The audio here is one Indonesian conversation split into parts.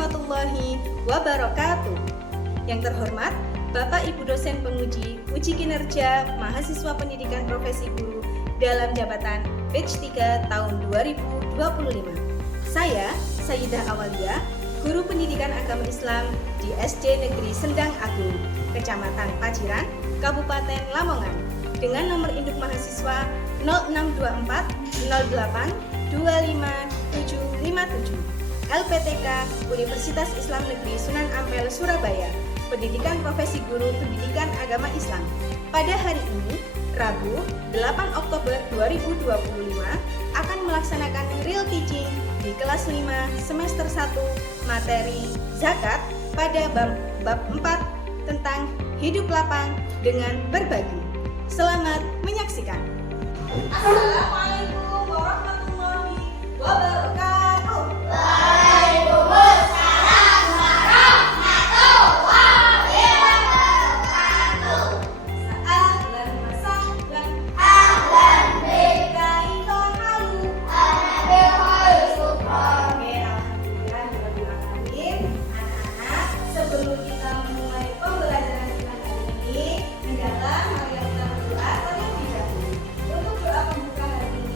warahmatullahi wabarakatuh. Yang terhormat Bapak Ibu dosen penguji uji kinerja mahasiswa pendidikan profesi guru dalam jabatan batch 3 tahun 2025. Saya Sayyidah Awalia, guru pendidikan agama Islam di SD Negeri Sendang Agung, Kecamatan Paciran, Kabupaten Lamongan, dengan nomor induk mahasiswa 0624 08 25757, LPTK Universitas Islam Negeri Sunan Ampel, Surabaya, pendidikan profesi guru pendidikan agama Islam. Pada hari ini, Rabu 8 Oktober 2025, akan melaksanakan real teaching di kelas 5 semester 1 materi zakat pada bab 4 tentang hidup lapang dengan berbagi. Selamat menyaksikan. Assalamualaikum warahmatullahi wabarakatuh. Waalaikumsalam warahmatullahi wabarakatuh. Ahlan wa sahlan. Ahlan Bika ikon halu. bil khulsukron. Oke, alhamdulillah. Anak-anak, sebelum kita memulai pembelajaran kita hari ini, hendaklah marilah kita berdoa terlebih dahulu. Untuk doa pembuka hari ini,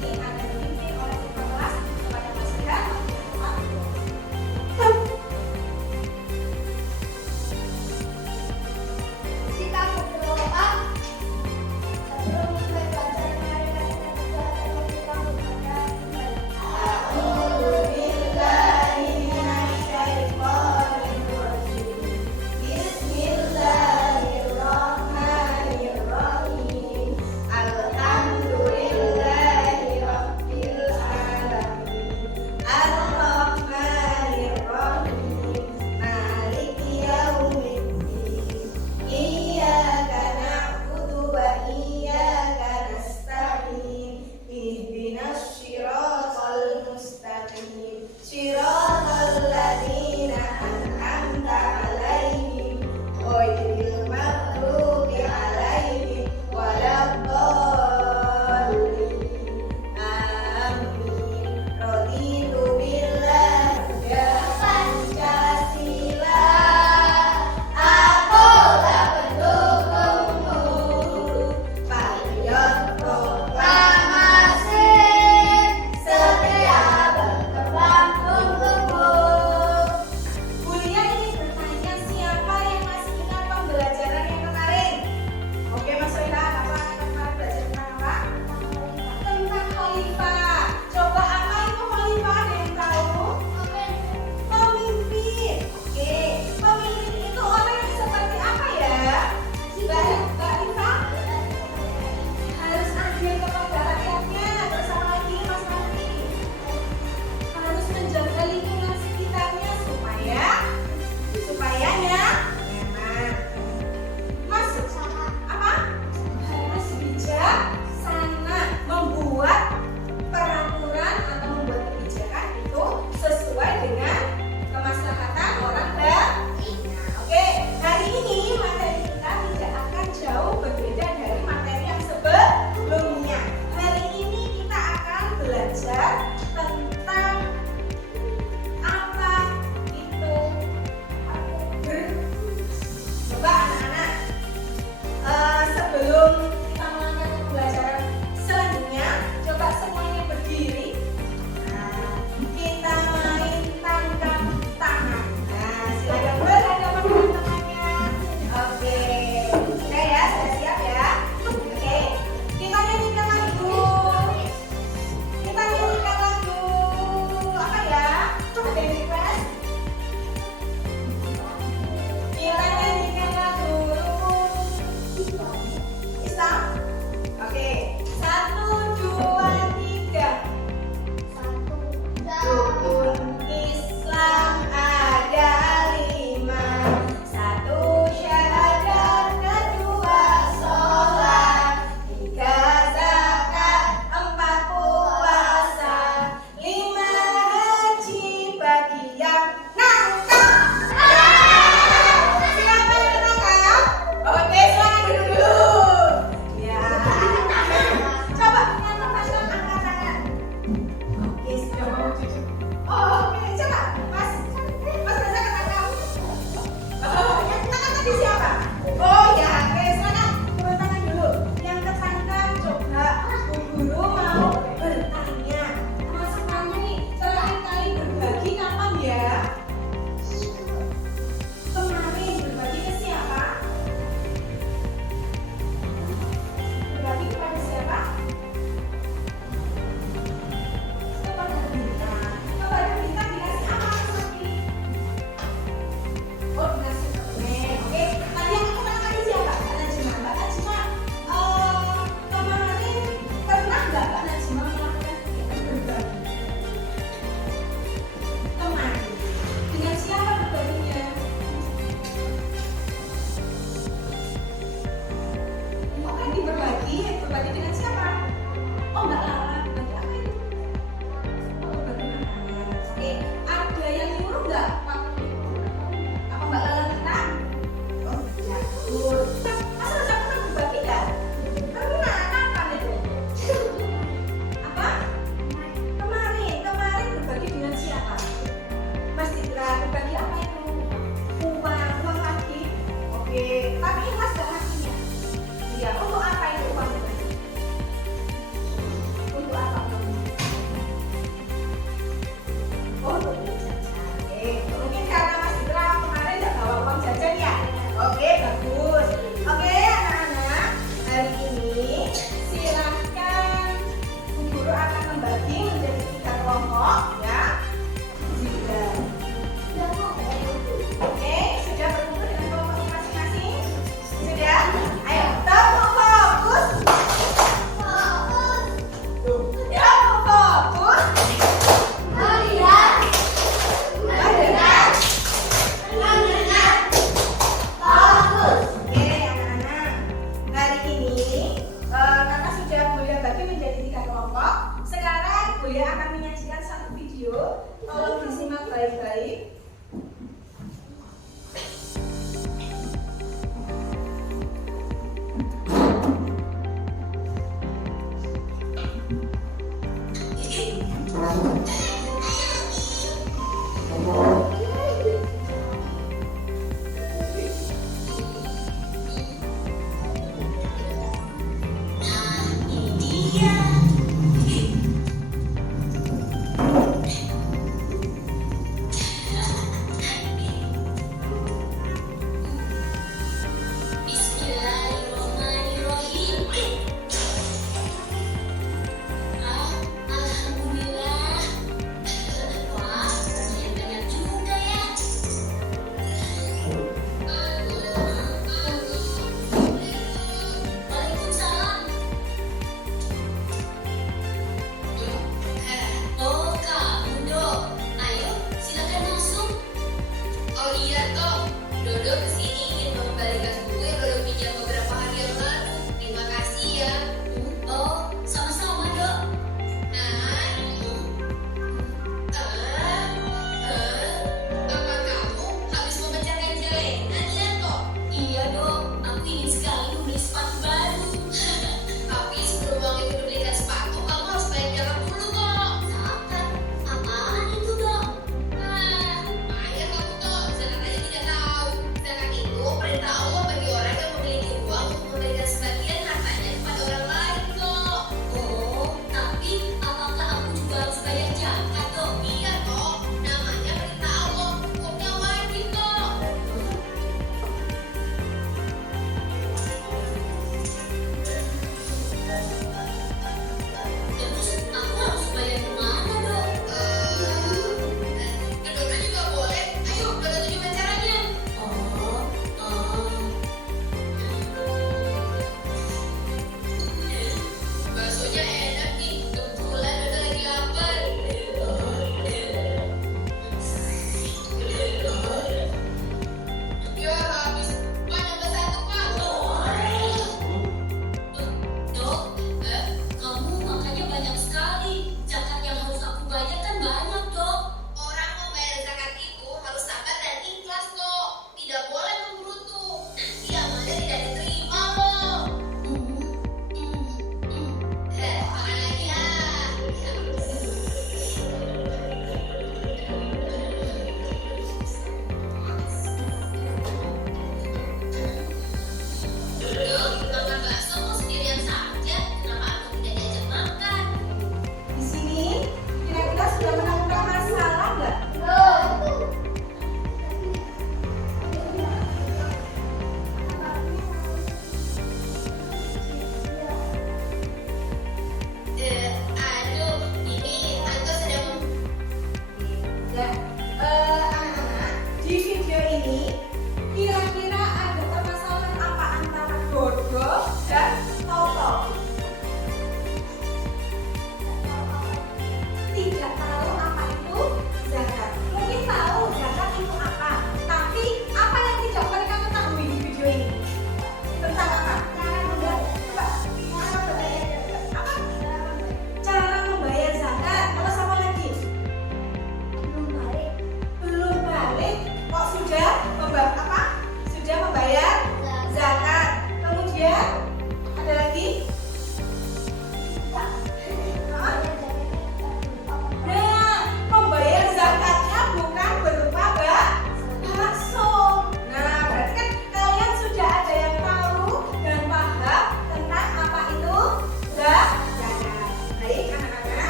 Nah,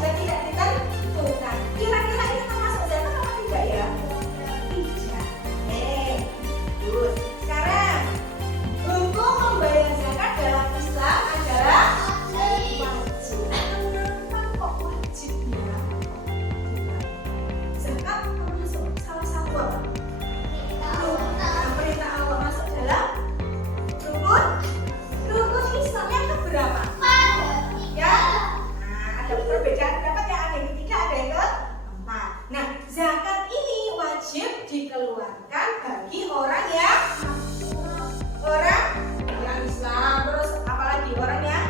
juga tidak ditentukan. Kira-kira ini termasuk zakat atau tidak ya? Tidak. Good. Sekarang hukum membayar zakat dalam Islam adalah wajib. Kenapa kok wajib ya? Zakat termasuk salah satu apa? Perintah Allah masuk dalam rukun Islam yang keberapa? Ya. Nah, ada perbedaan pendapat ya, ada yang ketiga, ada yang keempat. Nah, zakat ini wajib dikeluarkan bagi orang yang Islam, terus apalagi orang yang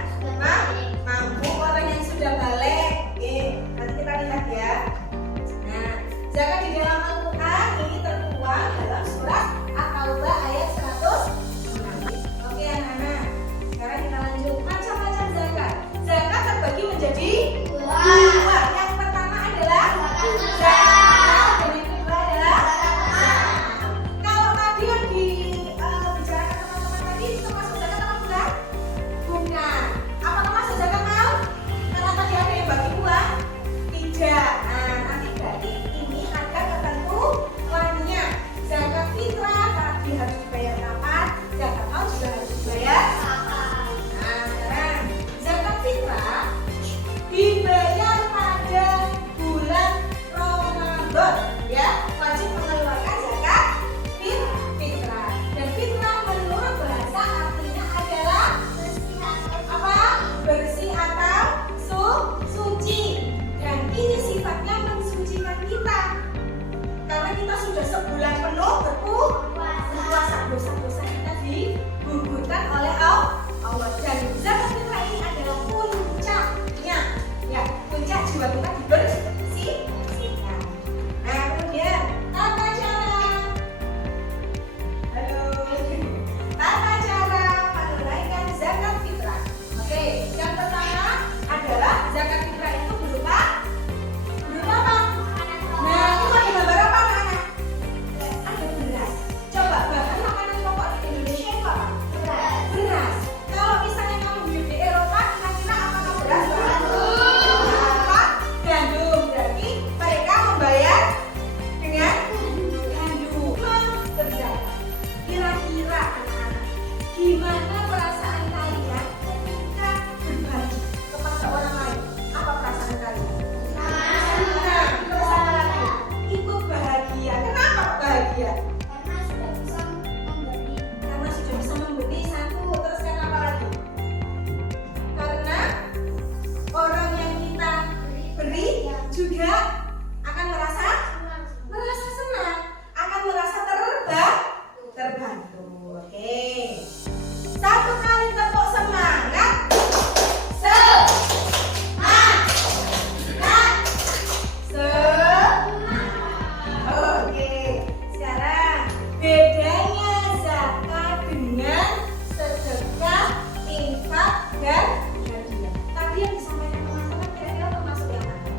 mampu, orang yang sudah balik. Oke, nanti kita lihat ya. Nah, zakat di dalam Al-Quran ini tertuang dalam surat At-Taubah ayat 106. Oke anak-anak, sekarang kita lanjut. Macam-macam zakat. Zakat terbagi menjadi dua. Yang pertama adalah zakat, dan yang kedua adalah kalau tadi yang dibicarakan teman-teman tadi itu termasuk zakat apa bukan? Bukan. Apa termasuk zakat mau? Karena tadi ada yang bagi uang? Tidak. Nah, nanti berarti ini ada ketentuannya. Zakat fitrah tadi harus dibayar kapan? Zakat mau juga harus dibayar. Nah, sekarang zakat fitrah dibayar pada bulan Ramadan, ya. Wajib mengeluarkan zakat fitrah. Dan fitrah menurut bahasa artinya adalah apa? Bersih atau suci. Dan ini sifatnya mensucikan kita. Karena kita sudah sebulan penuh berpuasa, dosa-dosa kita digugurkan oleh Allah. Dan zakat fitrah ini adalah puncaknya, ya, puncak jiwa kita dibersihkan. Nah, kemudian tata cara menunaikan zakat fitrah. Oke, yang pertama adalah zakat fitrah itu berupa apa? Nah, itu ada gambar apa anak-anak? Ada beras. Coba bahan makanan pokok di Indonesia itu apa? Beras. Kalau misalnya kamu hidup di Eropa, kira-kira apakah beras? Apa? Gandum. Berarti mereka membayar dengan gandum. Berzakat. Kira-kira anak-anak, gimana perasaan kalian ketika berbagi kepada orang lain? Apa perasaan kalian? Ikut bahagia. Kenapa bahagia? Karena sudah bisa memberi satu. Terus karena apa lagi? Karena orang yang kita beri juga akan merasa senang, akan merasa terbantu. Oke. Satu kali tepuk semangat. Oke, sekarang bedanya zakat dengan sedekah, infak, dan hadiah. Tadi yang disampaikan teman-teman kira-kira termasuk yang mana?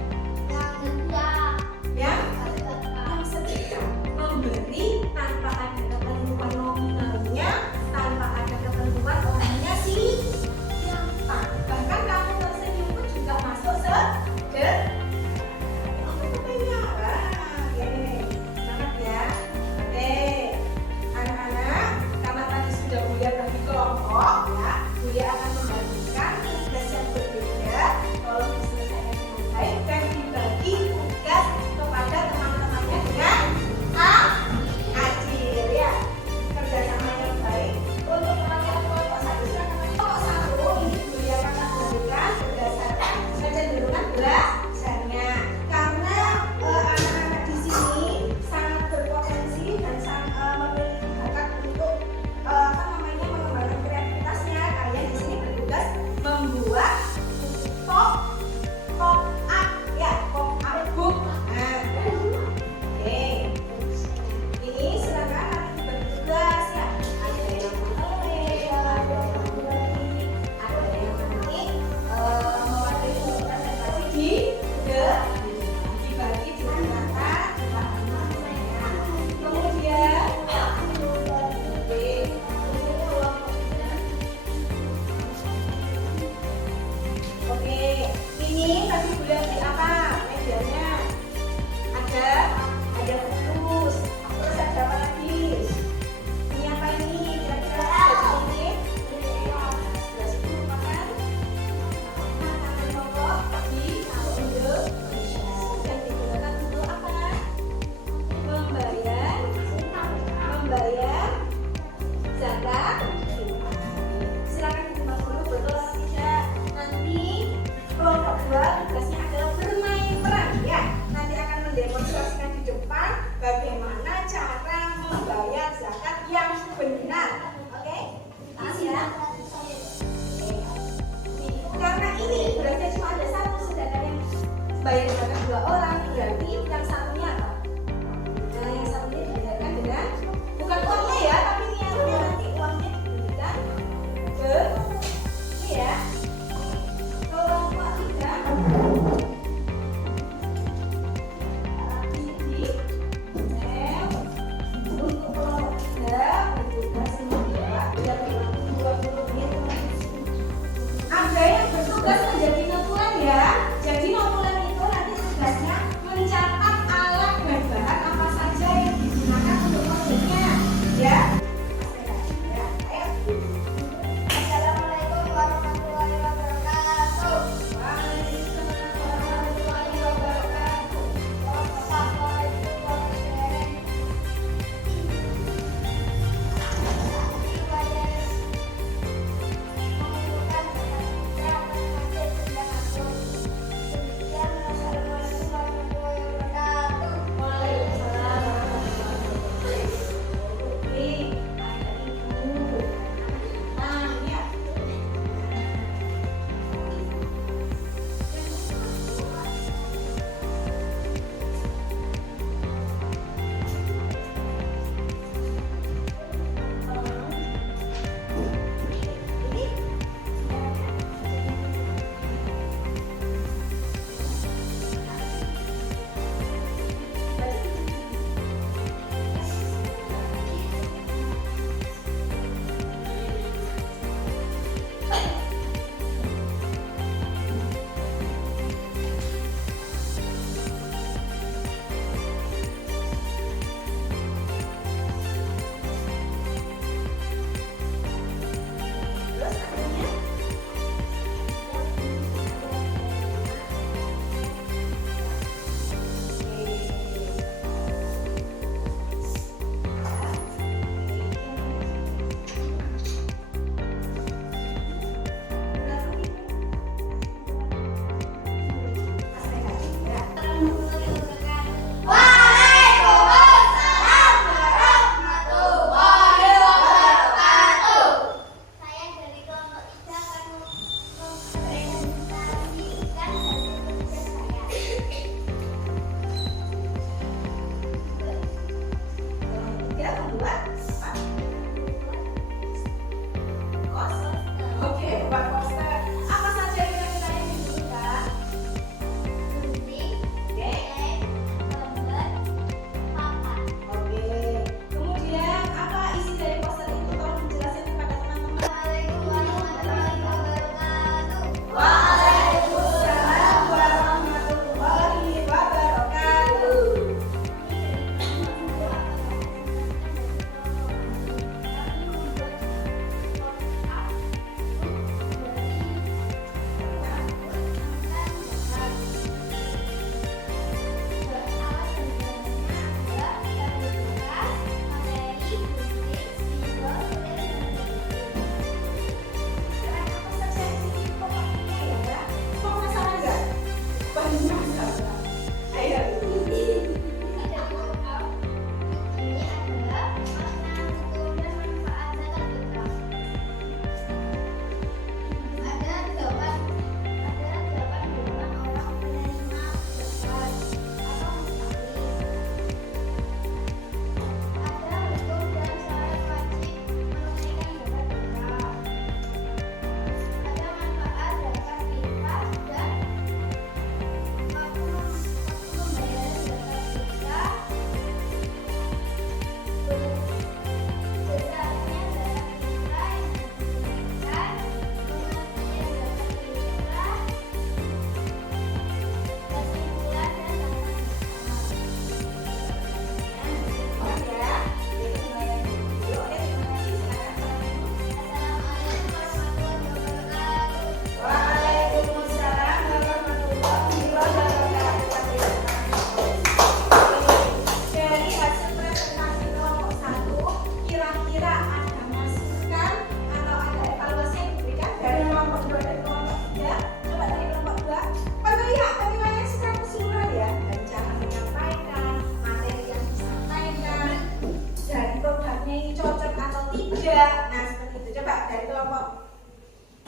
nanti boleh di apa medianya? Ada terus ada apa lagi? Ini apa ini? Kira-kira baju ini? Sebelah situ makan. Makan pokok di untuk dan digunakan untuk apa? Membayar zakat. Silakan ditimbang dulu betul atau tidak. Nanti kelompok 2 tugasnya adalah bermain peran ya. Nanti akan mendemonstrasikan di depan bagaimana cara membayar zakat yang benar. Oke? Ya. Karena ini berarti cuma ada satu, sedangkan yang bayar zakat 2 orang, berarti yang satunya apa? Nah, yang satunya dibayarkan dengan bukan uangnya ya, tapi niatnya nanti uangnya diberikan ke ini ya. Kelompok 3 ini untuk kelompok 3 bertugas membuat dan 20 menit. Ada yang bertugas menjadi notulen ya. Jadi notulen itu nanti tugasnya mencatat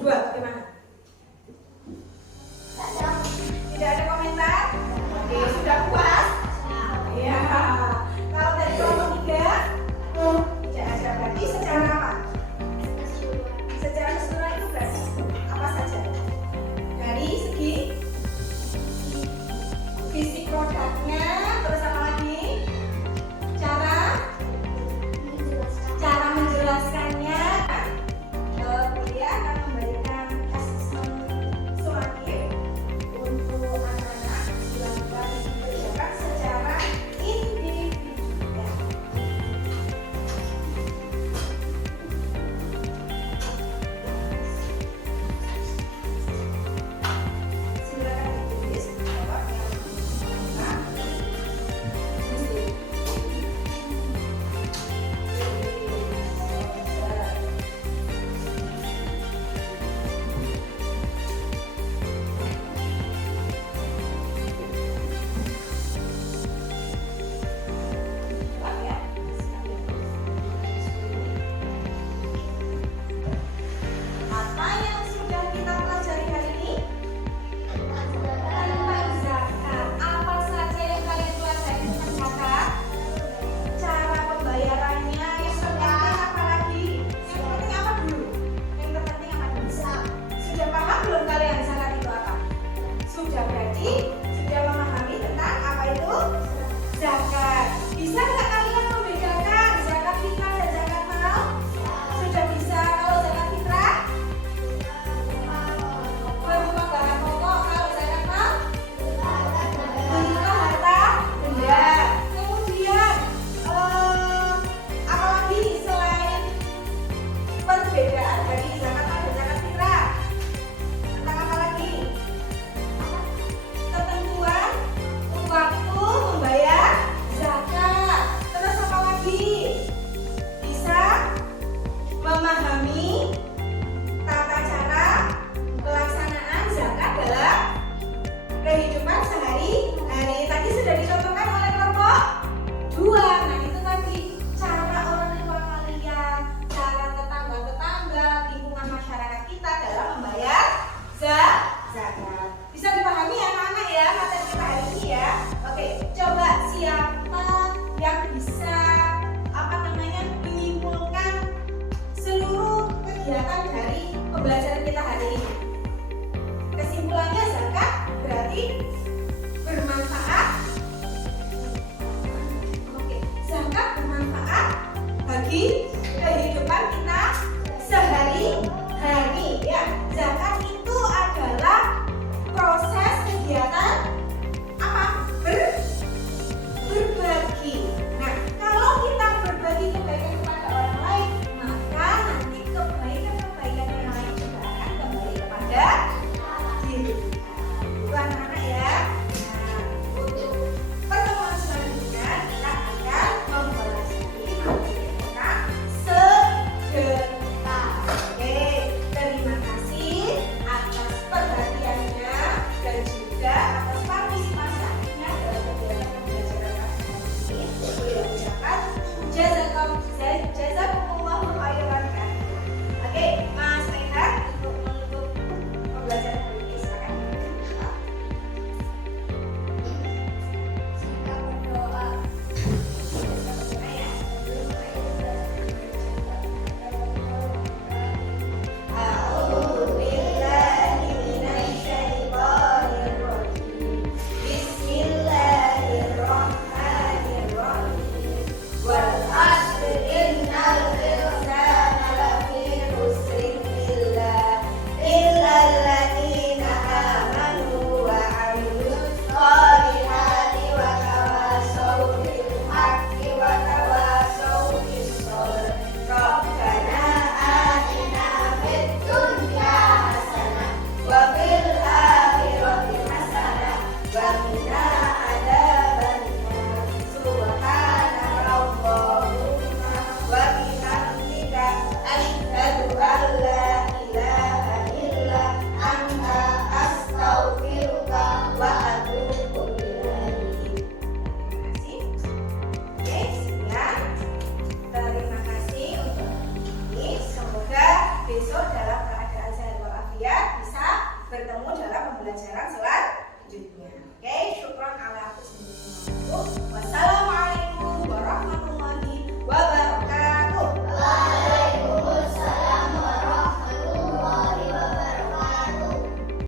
2, gimana? Tidak ada komentar? Oke, sudah puas? Iya. Kalau dari kelompok 3, tidak ada. Berarti secara apa? Secara keseluruhan itu berarti apa saja? Dari segi fisik produknya, terus apa lagi? Cara menjelaskannya. Kuliah akan memberikan asesmen sumatif untuk anak-anak dilakukan dikerjakan secara individu. Silakan ditulis jawab yang mana. Apa yang sudah kita pelajari hari ini? Tentang zakat. Apa saja yang kalian pelajari tentang zakat? Cara pembayarannya, yang terpenting apa lagi? Yang terpenting apa dulu? Yang terpenting apa dulu? Sudah paham belum kalian zakat itu apa? Sudah, berarti